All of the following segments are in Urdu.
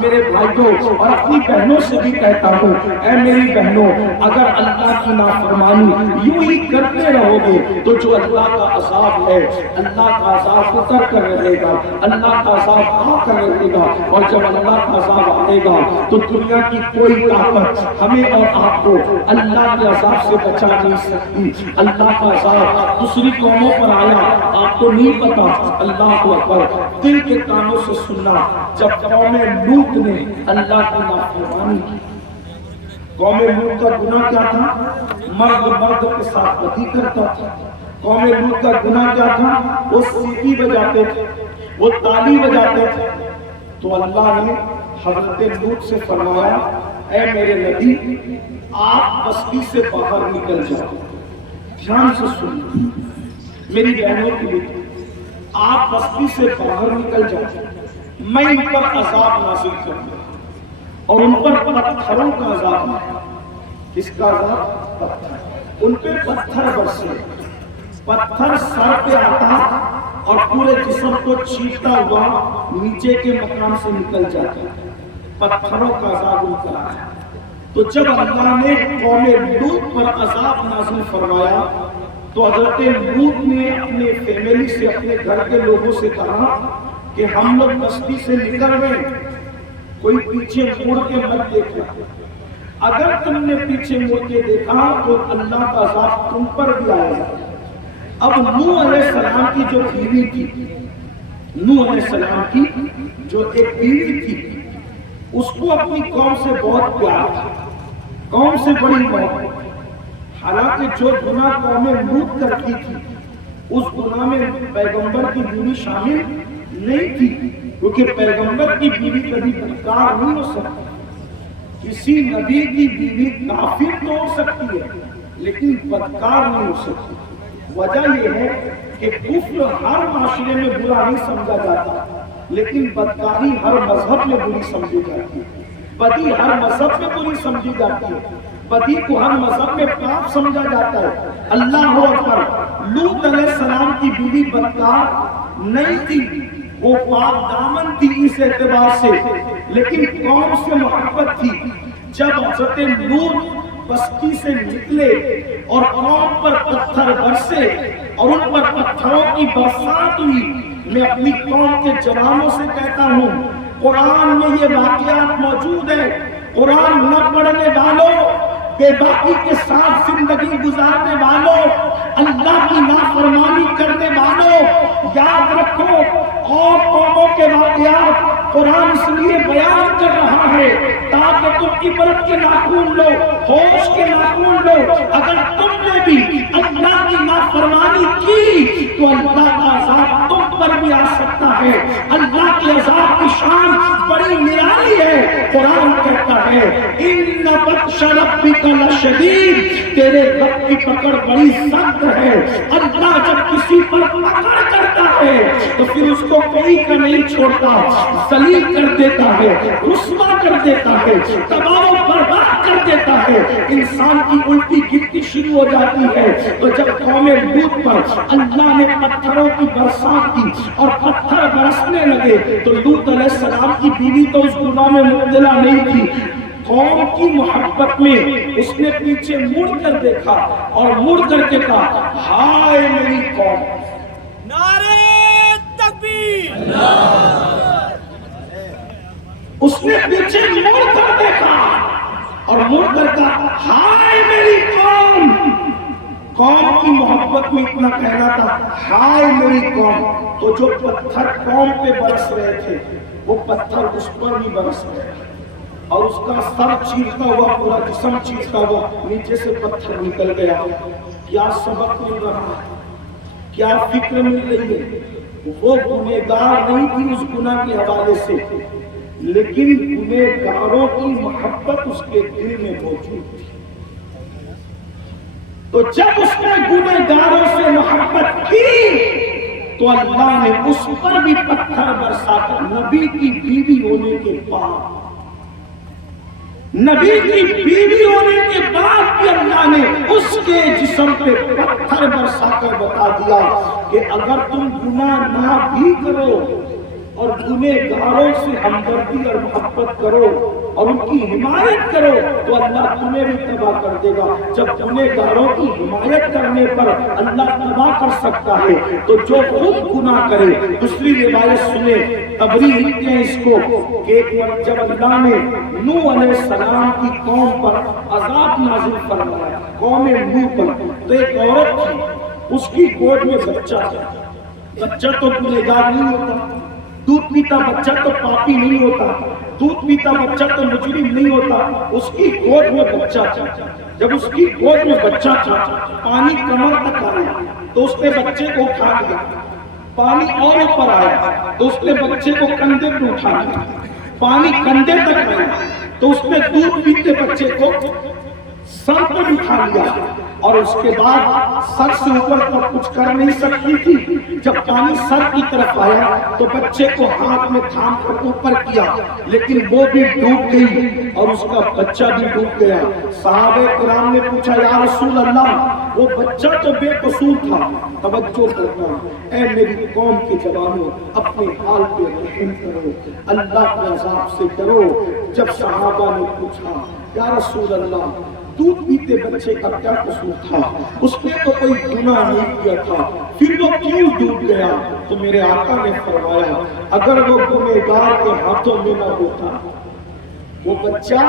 میرے بھائیوں اور اپنی بہنوں سے بھی کہتا ہوں، اے میری بہنوں، اگر اللہ کی نافرمانی یوں ہی کرتے رہو گے تو جو اللہ کا عذاب ہے، اللہ کا عذاب اتر کر رہے گا، اللہ کا عذاب آ کر رہے گا، اور جب اللہ کا عذاب آئے گا تو دنیا کی کوئی طاقت ہمیں اور آپ کو اللہ کے عذاب سے بچا نہیں سکتی۔ اللہ کا عذاب دوسری قوموں پر آیا، آپ کو نہیں پتا۔ اللہ اکبر، دل کے کانوں سے سننا، جب قوم لوط نے اللہ کی نافرمانی کی۔ قوم لوط کا گناہ کیا تھا؟ مرد مرد کے ساتھ بدی کرتا تھا۔ قوم لوط کا گناہ کیا تھا؟ وہ سیٹی بجاتے تھے، وہ تالی بجاتے تھے۔ تو اللہ نے حضرت لوط سے فرمایا، اے میرے نبی، آپ بستی سے باہر نکل جاؤ۔ دھیان سے سنیے میری بہنوں کی بیٹی، آپ بستی سے باہر نکل جاؤ، میں ان پر عذاب نازل کروں گا، اور ان پر پتھروں کا عذاب ہے۔ کس کا عذاب؟ پتھر۔ ان پہ پتھر برسے، پتھر سر پہ آتا اور پورے جسم کو چیرتا ہوا نیچے کے مکان سے نکل جاتا، پتھروں کا عذاب ان پر آیا۔ تو جب اللہ نے قوم لوط پر عذاب نازل فرمایا تو حضرت لوط نے اپنے فیملی سے، اپنے گھر کے لوگوں سے کہا کہ ہم لوگ بستی سے نکل رہے، کوئی پیچھے مڑ کے مت دیکھنا، اگر تم نے پیچھے مڑ کے دیکھا تو اللہ کا عذاب تم پر بھی آئے گا۔ اب نوح علیہ السلام کی جو بیوی تھی، نوح علیہ السلام کی جو ایک بیوی تھی، اس کو اپنی قوم سے بہت پیار تھا، قوم سے بڑی محبت۔ حالانکہ جو گناہ قوم لوط کرتی تھی اس گناہ میں پیغمبر کی بیوی شامل نہیں تھی، کیونکہ پیغمبر کی بیوی کبھی بدکار نہیں ہو سکتی۔ کسی نبی کی بیوی کافر تو ہو سکتی ہے لیکن بدکار نہیں ہو سکتی۔ وجہ یہ ہے کہ کفر ہر معاشرے میں برا نہیں سمجھا جاتا، لیکن بدکاری ہر مذہب میں بری سمجھی جاتی ہے، بدی ہر مذہب میں بری سمجھی جاتی ہے، بدی کو ہر مذہب میں پاک سمجھا جاتا ہے۔ اللہ اکبر، لوط علیہ السلام کی بیوی بدکار نہیں تھی، وہ پاک دامن تھی اس اعتبار سے، لیکن قوم سے محبت تھی۔ جب حضرت لوط بستی سے نکلے اور قوم پر پتھر برسے اور ان پر پتھروں کی برسات ہوئی، میں اپنی قوم کے جوانوں سے کہتا ہوں، قرآن میں یہ واقعات موجود ہے۔ قرآن نہ پڑھنے والوں، بے باکی کے ساتھ زندگی گزارنے والوں، اللہ کی نافرمانی کرنے والوں، یاد رکھو اور قوموں کے واقعات قرآن اس لیے بیان کر رہا ہے تاکہ تم عبرت کے ناخون لو، ہوش کے ناخون لو۔ اگر تم نے بھی اللہ کی نافرمانی کی تو اللہ کا عذاب تم پر بھی آ سکتا ہے۔ اللہ کے عذاب کی شان بڑی نرالی ہے۔ قرآن کہتا ہے ان بطش ربک لشدید، تیرے رب کی پکڑ بڑی سخت ہے۔ اللہ جب کسی پر پکڑ کرتا ہے تو پھر اس کو کوئی کا نہیں چھوڑتا، ذلیل کر دیتا ہے، رسوا کر دیتا ہے، تباہ و برباد کر دیتا ہے، انسان کی الٹی گرتی شروع ہو جاتی ہے۔ تو جب قوم لوط پر اللہ نے پتھروں کی برسات کی اور پتھر برسنے لگے تو لوط علیہ السلام کی بیوی تو اس گناہ میں مبتلا نہیں تھی، قوم کی محبت میں اس نے پیچھے مڑ کر دیکھا اور مڑ کر کے کہا، ہائے میری قوم۔ نعرہ تکبیر! اس نے پیچھے مڑ کر دیکھا اور مڑ کر کہا، ہائے میری قوم۔ قوم کی محبت میں اتنا کہنا تھا، ہائے میری قوم۔ تو جو پتھر قوم پہ برس رہے تھے وہ پتھر اس پر بھی برس رہے تھے، اور اس کا سر چیرتا ہوا، پورا جسم چیرتا ہوا نیچے سے پتھر نکل گیا۔ کیا سبق مل رہا ہے؟ کیا فکر مل رہی ہے؟ وہ گنہگار نہیں تھی اس گناہ کے حوالے سے، لیکن گنہگاروں کی محبت اس کے دل میں موجود تھی۔ تو جب اس نے گنہگاروں سے محبت کی تو اللہ نے اس پر بھی پتھر برسا کر، نبی کی بیوی ہونے کے بعد، نبی کی بیوی ہونے کے بعد بھی اللہ نے اس کے جسم پہ پتھر برسا کر بتا دیا کہ اگر تم گناہ نہ بھی کرو اور گنہگاروں سے ہمدردی اور محبت کرو اور ان کی حمایت کرو تو اللہ تمہیں بھی تباہ کر دے گا۔ جب گنہگاروں کی حمایت کرنے پر اللہ تباہ کر سکتا ہے تو جو خود گناہ کرے۔ دوسری روایت سنے، طبری لکھتے ہیں اس کو کہ ایک بار جب اللہ نے نوح علیہ السلام کی قوم پر عذاب نازل فرمایا، قوم نوح پر، تو ایک عورت تھی، اس کی گود میں بچہ تھا۔ بچہ تو گنہگار نہیں ہوتا، دودھ پیتا بچہ تو پاپی نہیں ہوتا، دودھ پیتا بچہ تو مجرم نہیں ہوتا۔ اس کی گود میں بچہ تھا، جب اس کی گود میں بچہ تھا پانی کمر تک آیا تو اس نے بچے کو اٹھا لیا، پانی اور اوپر آیا تو اس نے بچے کو کندھے پہ اٹھا لیا، پانی کندھے تک آیا تو اس نے دودھ پیتے بچے کو سر پر اٹھا لیا، اور اس کے بعد سر سے اوپر تک کچھ کر نہیں سکتی تھی۔ جب پانی سر کی طرف آیا تو بچے کو ہاتھ میں تھام کر اوپر کیا، لیکن وہ بھی ڈوب گئی اور اس کا بچہ بھی ڈوب گیا۔ صحابہ کرام نے پوچھا، یا رسول اللہ، وہ بچہ تو بے قصور تھا۔ توجہ کرنا، اے میری قوم کے جوانوں، اپنے حال پہ رحم کرو، اللہ کے عذاب سے ڈرو۔ جب صحابہ نے پوچھا، یا رسول اللہ، دودھ پیتے بچے کا کیا قصور تھا؟ اس نے تو کوئی گناہ نہیں کیا تھا، پھر وہ کیوں ڈوب گیا؟ تو میرے آقا نے فرمایا، اگر وہ گنہگار کے ہاتھوں میں نہ ہوتا، وہ بچہ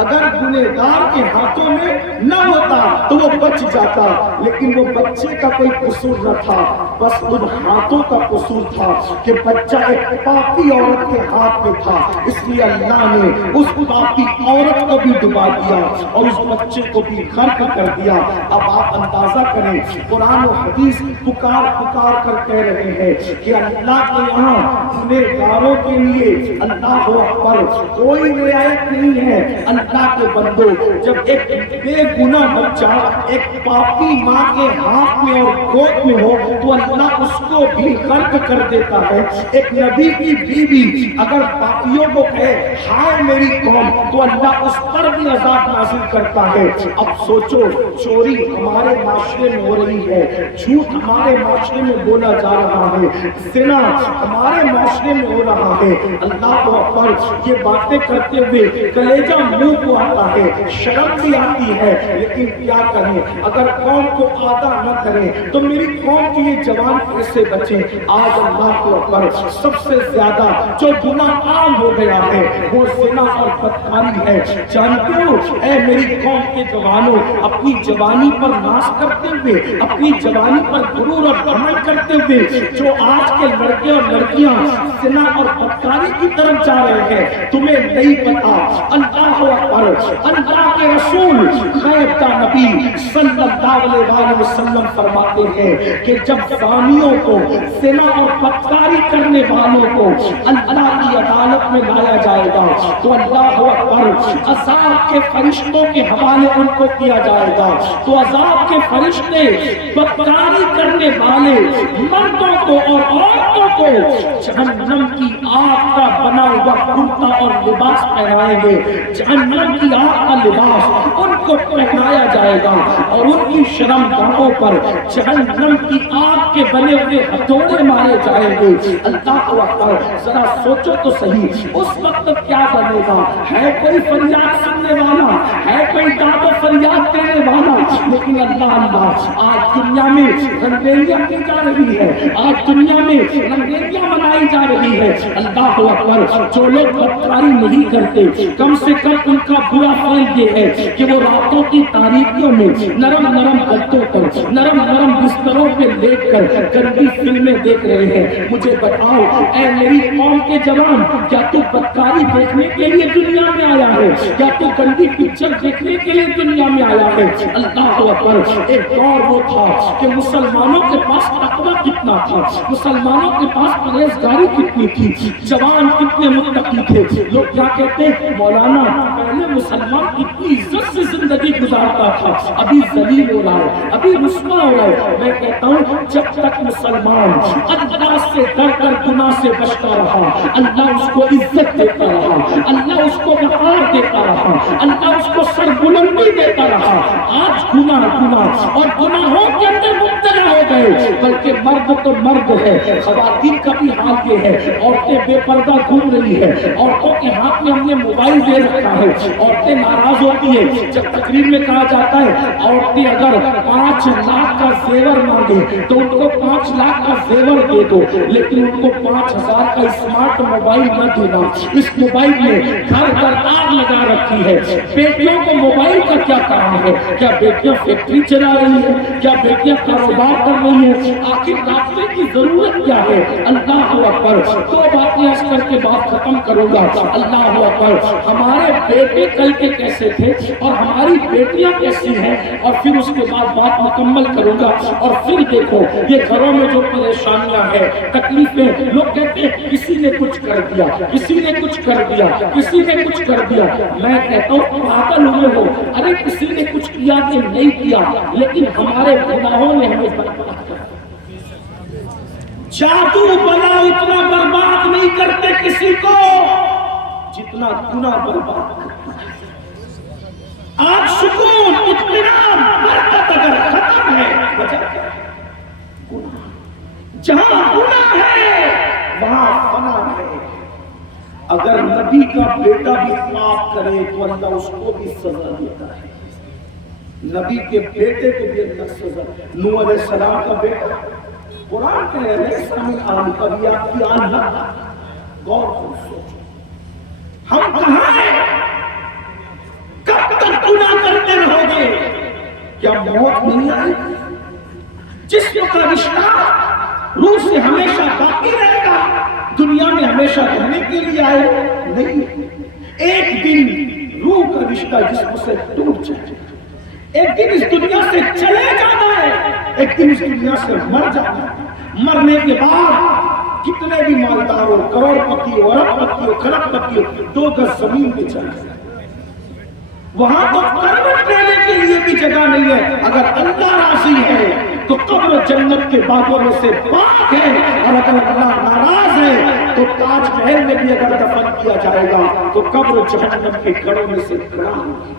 اگر گنہگار کے ہاتھوں میں نہ ہوتا تو وہ بچ جاتا، لیکن وہ بچے کا کوئی قصور نہ تھا، بس ان ہاتھوں کا قصور تھا کہ بچہ ایک پاپی عورت کے ہاتھ میں تھا، اس لیے اللہ نے اس پاپی عورت کو بھی ڈبا دیا اور اس بچے کو بھی غرق کر دیا۔ اب آپ اندازہ کریں، قرآن و حدیث پکار پکار کر کہہ رہے ہیں کہ اللہ کے یہاں گنہگاروں کے لیے اللہ اکبر کوئی رعایت نہیں ہے۔ اللہ کے بندو، جب ایک بے گناہ بچہ ایک پاپی ماں کے ہاتھ میں اور گود میں ہو تو اللہ اس کو بھی غرق کر دیتا ہے۔ ایک نبی کی بیوی اگر پاپیوں کو کہے ہائے میری قوم تو اللہ اس پر بھی عذاب نازل کرتا ہے۔ اب سوچو، چوری ہمارے معاشرے میں ہو رہی ہے، جھوٹ ہمارے معاشرے میں بولا جا رہا ہے، زنا ہمارے معاشرے میں ہو رہا ہے۔ اللہ اکبر، یہ باتیں کرتے ہوئے کلیجہ منہ کو آتا ہے، شرم بھی آتی ہے، لیکن کیا کریں؟ اگر قوم کو آگاہ نہ کریں تو میری قوم کی یہ جوان کیسے بچیں؟ آج اللہ کو اکبر سب سے زیادہ جو گناہ عام ہو گیا ہے وہ زنا اور بدکاری ہے۔ جانتے ہو اے میری قوم کے جوانوں، اپنی جوانی پر ناز کرتے ہوئے، اپنی جوانی پر غرور اور گھمنڈ کرتے ہوئے جو آج کے لڑکے اور لڑکیاں زنا اور بدکاری کی طرف جا رہے ہیں، تمہیں نہیں پتا اللہ اکبر، اللہ کے رسول خیر کا نبی صلی اللہ علیہ وسلم فرماتے ہیں کہ جب زانیوں کو، زنا اور بدکاری کرنے والوں کو اللہ کی عدالت میں لایا جائے گا تو اللہ اکبر عذاب کے فرشتوں کے حوالے ان کو کیا جائے گا، تو عذاب کے فرشتے بدکاری کرنے والے مردوں کو اور عورتوں کو جہنم کی آگ کا بنا ہوا کرتا اور لباس پہنائیں گے۔ جہنم کی آگ کا لباس ان کو پہنایا جائے گا اور ان کی شرم گاہوں پر جہنم کی آگ کے بنے ہوئے ہتھوڑے مارے جائیں گے۔ اللہ اکبر، ذرا سوچو تو صحیح، اس وقت کیا بنے گا؟ ہے کوئی فریاد سننے والا؟ ہے کوئی داد و فریاد دینے والا؟ لیکن اللہ آج دنیا میں رنگریلیاں کی جا رہی ہے، آج دنیا میں رنگریلیاں منائی جا رہی ہے۔ اللہ اکبر، جو لوگ بدکاری نہیں کرتے کم سے کم ان کا برا فعل یہ ہے کہ وہ راتوں کی تاریکیوں میں نرم نرم گدوں پر، نرم نرم بستروں پہ لیٹ کر گندی فلمیں دیکھ رہے ہیں۔ مجھے بتاؤ اے میری قوم کے جوان، کیا تو بدکاری دیکھنے کے لیے دنیا میں آیا ہے؟ کیا تو گندی پکچر دیکھنے کے لیے دنیا میں آیا ہے؟ اللہ اکبر، ایک دور وہ تھا کہ مسلمانوں کے پاس تقویٰ کتنا تھا، مسلمانوں کے پاس پرہیزگاری کتنی تھی، جوان کتنے متقی تھے۔ لوگ کیا کہتے ہیں، مولانا پہلے مسلمان کتنی عزت سے زندگی گزارتا تھا، ابھی ذلیل ہو رہا ہے، ابھی رسوا ہو رہا ہے۔ میں کہتا ہوں جب تک مسلمان اللہ سے ڈر کر گناہ سے بچتا رہا، اللہ اس کو عزت دیتا رہا، اللہ اس کو وقار دیتا رہا، اللہ اس کو سربلندی دیتا رہا۔ آج گناہ اور گناہوں کے اندر مبتلا ہو گئے، بلکہ مرد تو مرد ہے، خواتین کا بھی حال یہ ہے، عورتیں بے پردہ گھوم رہی ہے، عورتوں کے ہاتھ میں ہم نے موبائل دے رکھا ہے، عورتیں ناراض ہوتی ہے جب تقریر میں کہا جاتا ہے عورتیں اگر 5 لاکھ کا زیور مانگے تو ان کو 5 لاکھ کا زیور دے دو، لیکن ان کو 5,000 کا اسمارٹ موبائل نہ دینا۔ اس موبائل میں گھر گھر آگ لگا رکھی ہے۔ بیٹیوں کو موبائل کا کیا کام ہے؟ کیا بیٹیاں فیکٹری چلا رہی ہیں؟ کیا بیٹیاں کاروبار کر رہی ہیں؟ آخر رابطے کی ضرورت کیا ہے؟ اللہ اکبر۔ 2 باتیں اس کر کے بات ختم کروں گا۔ اللہ اکبر۔ ہمارے بیٹے کل کے کیسے تھے اور ہماری بیٹیاں کیسی ہیں، اور پھر اس کے بعد بات مکمل کروں گا۔ اور پھر دیکھو یہ گھروں میں جو پریشانیاں ہیں، تکلیفیں، لوگ کہتے ہیں کسی نے کچھ کر دیا، کسی نے کچھ کر دیا، کسی نے کچھ کر دیا۔ میں کہتا ہوں پاگل ہوئے ہو، ارے کسی نے کچھ کیا کہ نہیں کیا، لیکن ہمارے گناہوں نے ہمیں برباد کر دیا۔ جادو بنا اتنا برباد نہیں کرتے کسی کو جتنا گناہ برباد کرتا ہے۔ آج سکون، اطمینان، برکت اگر ختم ہے، وجہ کیا ہے؟ گناہ۔ جہاں گناہ ہے وہاں فنا ہے۔ اگر نبی کا بیٹا بھی پاپ کرے تو اللہ اس کو بھی سزا دیتا ہے۔ نبی کے بیٹے کو بھی اللہ سزا۔ نوح علیہ السلام کا بیٹا، قرآن کہہ رہے ہیں اسلامی آن کبھی آپ کی آن نہ تھا۔ غور کو سوچو، ہم کہاں ہیں؟ کب تک گناہ کرتے رہو گے؟ کیا موت نہیں آئے گی؟ جسم کا رشتہ روح سے ہمیشہ باقی رہے گا، دنیا میں ہمیشہ رہنے کے لیے آئے نہیں۔ ایک دن روح کا رشتہ جسم سے ٹوٹ جائے گا، ایک دن اس دنیا سے چلے جانا ہے، ایک دن اس دنیا سے مر جانا ہے۔ مرنے کے بعد کتنے بھی مالدار ہو، کروڑ پتی ہو، ارب پتی ہو، کھرب پتی ہو، 2 گز زمین پہ چلے وہاں تو کروٹ لینے کے لیے بھی جگہ نہیں ہے۔ اگر اللہ راضی ہے تو قبر جنت کے باغوں میں سے پاک ہے، اور اگر اللہ ناراض ہے تو تاج محل میں بھی اگر دفن کیا جائے گا تو قبر جہنم کے گڑھوں میں سے گڑھا ہوگی۔